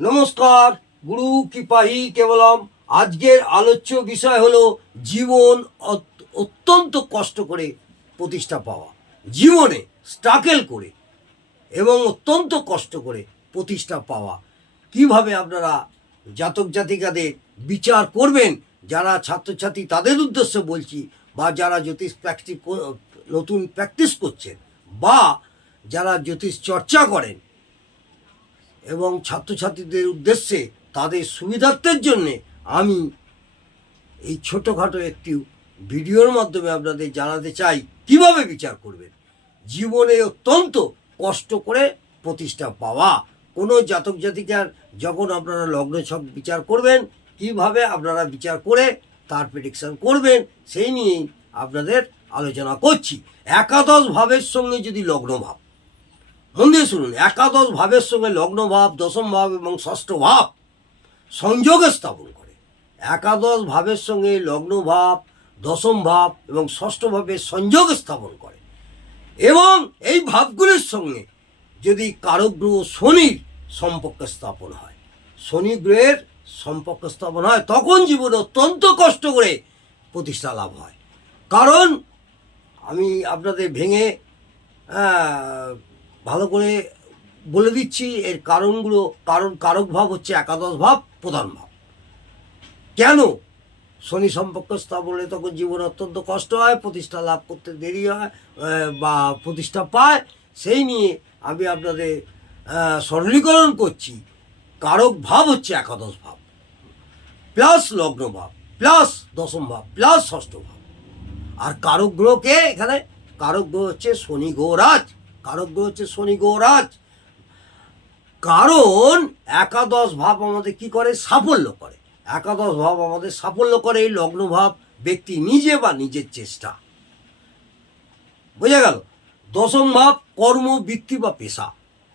নমস্কার, গুরু কৃপাহি কেবলম। আজকের আলোচ্য বিষয় হলো জীবন অত্যন্ত কষ্ট করে প্রতিষ্ঠা পাওয়া, জীবনে স্ট্রাগল করে এবং অত্যন্ত কষ্ট করে প্রতিষ্ঠা পাওয়া। কিভাবে আপনারা জাতক জাতিকাদের বিচার করবেন, যারা ছাত্রছাত্রী তাদের উদ্দেশ্যে বলছি, বা যারা জ্যোতিষ নতুন প্র্যাকটিস করছেন, বা যারা জ্যোতিষ চর্চা করেন, এবং ছাত্রছাত্রীদের উদ্দেশ্যে তাদের সুবিধার্থের জন্যে আমি এই ছোটোখাটো একটি ভিডিওর মাধ্যমে আপনাদের জানাতে চাই কিভাবে বিচার করবেন। জীবনে অত্যন্ত কষ্ট করে প্রতিষ্ঠা পাওয়া কোনো জাতক জাতিকার যখন আপনারা লগ্ন ছক বিচার করবেন, কিভাবে আপনারা বিচার করে তার প্রেডিকশন করবেন, সেই নিয়েই আপনাদের আলোচনা করছি। একাদশ ভাবের সঙ্গে যদি লগ্ন ভাব, মন দিয়ে শুনুন, একাদশ ভাবের সঙ্গে লগ্ন ভাব, দশম ভাব এবং ষষ্ঠ ভাব সংযোগ স্থাপন করে। একাদশ ভাবের সঙ্গে লগ্ন ভাব, দশম ভাব এবং ষষ্ঠ ভাবের সংযোগ স্থাপন করে, এবং এই ভাবগুলির সঙ্গে যদি কারক গ্রহ শনির সম্পর্ক স্থাপন হয়, শনি গ্রহের সম্পর্ক স্থাপন হয়, তখন জীবনে অত্যন্ত কষ্ট করে প্রতিষ্ঠা লাভ হয়। কারণ আমি আপনাদের ভেঙে ভালো করে বলে দিচ্ছি এর কারণগুলো। কারক ভাব হচ্ছে একাদশ ভাব, প্রধান ভাব। কেন শনি সম্পর্ক স্থাপন হলে তখন জীবনে অত্যন্ত কষ্ট হয়, প্রতিষ্ঠা লাভ করতে দেরি হয় বা প্রতিষ্ঠা পায়, সেই নিয়ে আমি আপনাদের সরলীকরণ করছি। কারক ভাব হচ্ছে একাদশ ভাব প্লাস লগ্ন ভাব প্লাস দশম ভাব প্লাস ষষ্ঠ ভাব। আর কারক গ্রহকে এখানে কারক গ্রহ হচ্ছে শনি গ্রহরাজ। কারক গ্রহ হচ্ছে শনি গ্রহরাজ। কারণ একাদশ ভাব আমাদের কি করে? সাফল্য করে। একাদশ ভাব আমাদের সাফল্য করে এই লগ্ন ভাব ব্যক্তি নিজে বা নিজের চেষ্টা। বোঝা গেল? দশম ভাব কর্মবৃত্তি বা পেশা।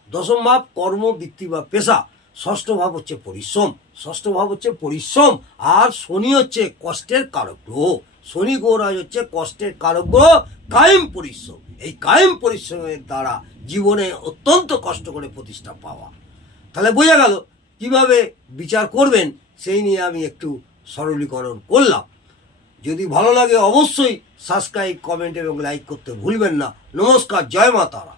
দশম ভাব কর্মবৃত্তি বা পেশা। ষষ্ঠ ভাব হচ্ছে পরিশ্রম। ষষ্ঠ ভাব হচ্ছে পরিশ্রম। আর শনি হচ্ছে কষ্টের কারক গ্রহ। শনি গ্রহরাজ হচ্ছে কষ্টের কারক গ্রহ, কায়েম পরিশ্রম। এই কায়েম পরিশ্রমের দ্বারা জীবনে অত্যন্ত কষ্ট করে প্রতিষ্ঠা পাওয়া। তাহলে বোঝা গেল কিভাবে বিচার করবেন, সেই নিয়ে আমি একটু সরলীকরণ করলাম। যদি ভালো লাগে অবশ্যই সাবস্ক্রাইব, কমেন্ট এবং লাইক করতে ভুলবেন না। নমস্কার, জয় মা তারা।